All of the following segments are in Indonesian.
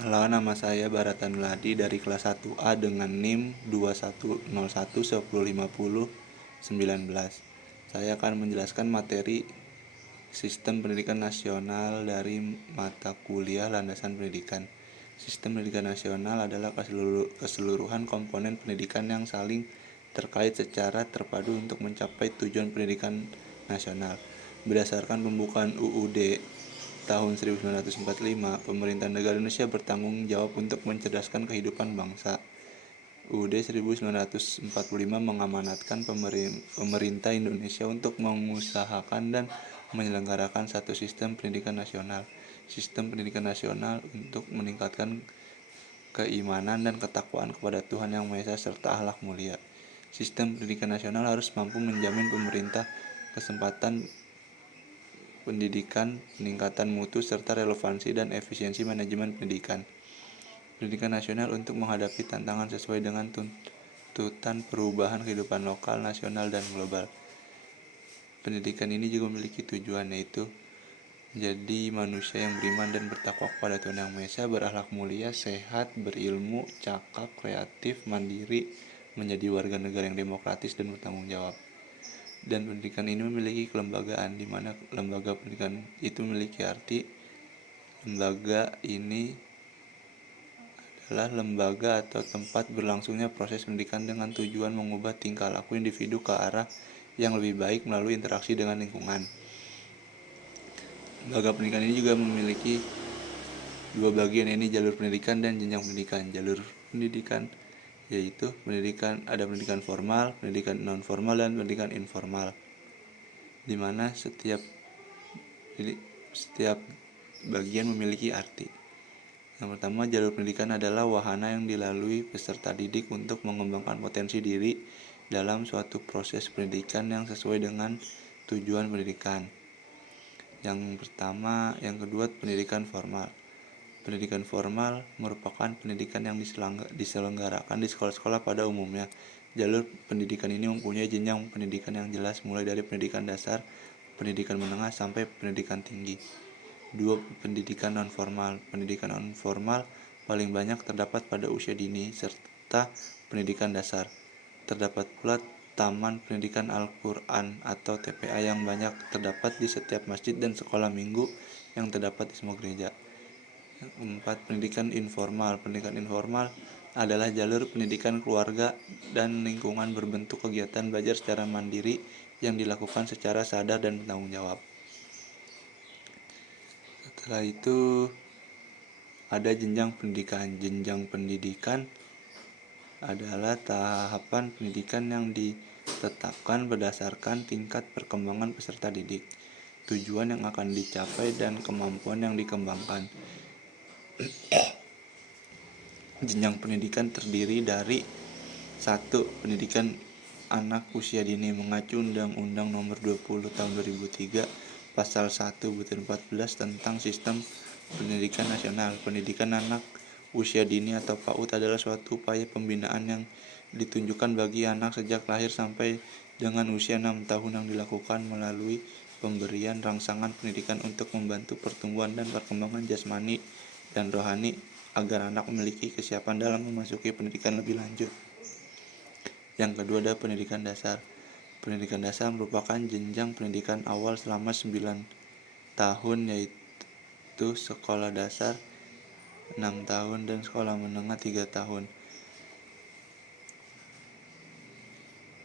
Halo, nama saya Baratan Ladi dari kelas 1A dengan NIM 2101105019. Saya akan menjelaskan materi Sistem Pendidikan Nasional dari mata kuliah Landasan Pendidikan. Sistem Pendidikan Nasional adalah keseluruhan komponen pendidikan yang saling terkait secara terpadu untuk mencapai tujuan pendidikan nasional. Berdasarkan pembukaan UUD tahun 1945, pemerintah negara Indonesia bertanggung jawab untuk mencerdaskan kehidupan bangsa. UUD 1945 mengamanatkan pemerintah Indonesia untuk mengusahakan dan menyelenggarakan satu sistem pendidikan nasional. Sistem pendidikan nasional untuk meningkatkan keimanan dan ketakwaan kepada Tuhan Yang Maha Esa serta akhlak mulia. Sistem pendidikan nasional harus mampu menjamin pemerintah kesempatan pendidikan, peningkatan mutu, serta relevansi dan efisiensi manajemen pendidikan. Pendidikan nasional untuk menghadapi tantangan sesuai dengan tuntutan perubahan kehidupan lokal, nasional, dan global. Pendidikan ini juga memiliki tujuan, yaitu menjadi manusia yang beriman dan bertakwa kepada Tuhan Yang Maha Esa, berakhlak mulia, sehat, berilmu, cakap, kreatif, mandiri, menjadi warga negara yang demokratis dan bertanggung jawab. Dan pendidikan ini memiliki kelembagaan, di mana lembaga pendidikan itu memiliki arti. Lembaga ini adalah lembaga atau tempat berlangsungnya proses pendidikan dengan tujuan mengubah tingkah laku individu ke arah yang lebih baik melalui interaksi dengan lingkungan. Lembaga pendidikan ini juga memiliki dua bagian, ini jalur pendidikan dan jenjang pendidikan. Jalur pendidikan yaitu ada pendidikan formal, pendidikan non formal, dan pendidikan informal, di mana setiap bagian memiliki arti. Yang pertama, jalur pendidikan adalah wahana yang dilalui peserta didik untuk mengembangkan potensi diri dalam suatu proses pendidikan yang sesuai dengan tujuan pendidikan. Yang kedua, pendidikan formal. Pendidikan formal merupakan pendidikan yang diselenggarakan di sekolah-sekolah pada umumnya. Jalur pendidikan ini mempunyai jenjang pendidikan yang jelas, mulai dari pendidikan dasar, pendidikan menengah, sampai pendidikan tinggi. 2. Pendidikan non-formal. Pendidikan non-formal paling banyak terdapat pada usia dini serta pendidikan dasar. Terdapat pula Taman Pendidikan Al-Quran atau TPA yang banyak terdapat di setiap masjid dan sekolah minggu yang terdapat di semua gereja. 4. Pendidikan informal. Pendidikan informal adalah jalur pendidikan keluarga dan lingkungan berbentuk kegiatan belajar secara mandiri yang dilakukan secara sadar dan bertanggung jawab. Setelah itu ada jenjang pendidikan. Jenjang pendidikan adalah tahapan pendidikan yang ditetapkan berdasarkan tingkat perkembangan peserta didik, tujuan yang akan dicapai, dan kemampuan yang dikembangkan. Jenjang pendidikan terdiri dari 1. Pendidikan anak usia dini mengacu Undang-Undang Nomor 20 Tahun 2003 Pasal 1 Butir 14 tentang Sistem Pendidikan Nasional. Pendidikan anak usia dini atau PAUD adalah suatu upaya pembinaan yang ditunjukkan bagi anak sejak lahir sampai dengan usia 6 tahun yang dilakukan melalui pemberian rangsangan pendidikan untuk membantu pertumbuhan dan perkembangan jasmani dan rohani agar anak memiliki kesiapan dalam memasuki pendidikan lebih lanjut. Yang kedua ada pendidikan dasar. Pendidikan dasar merupakan jenjang pendidikan awal selama 9 tahun, yaitu sekolah dasar 6 tahun dan sekolah menengah 3 tahun.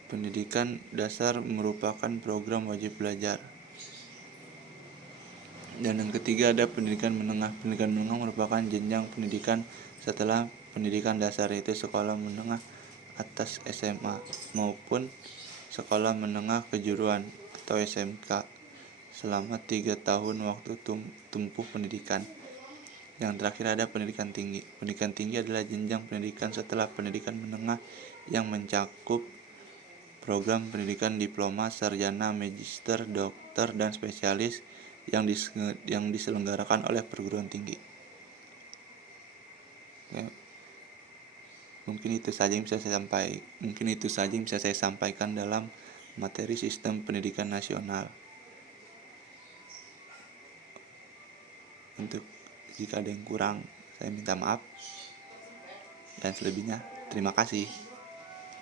Pendidikan dasar merupakan program wajib belajar. Dan yang ketiga ada pendidikan menengah. Pendidikan menengah merupakan jenjang pendidikan setelah pendidikan dasar, yaitu sekolah menengah atas SMA maupun sekolah menengah kejuruan atau SMK selama 3 tahun waktu tempuh pendidikan. Yang terakhir ada pendidikan tinggi. Pendidikan tinggi adalah jenjang pendidikan setelah pendidikan menengah yang mencakup program pendidikan diploma, sarjana, magister, dokter, dan spesialis yang diselenggarakan oleh perguruan tinggi. Ya. Mungkin itu saja yang bisa saya sampaikan dalam materi sistem pendidikan nasional. Untuk jika ada yang kurang, Saya minta maaf dan selebihnya terima kasih.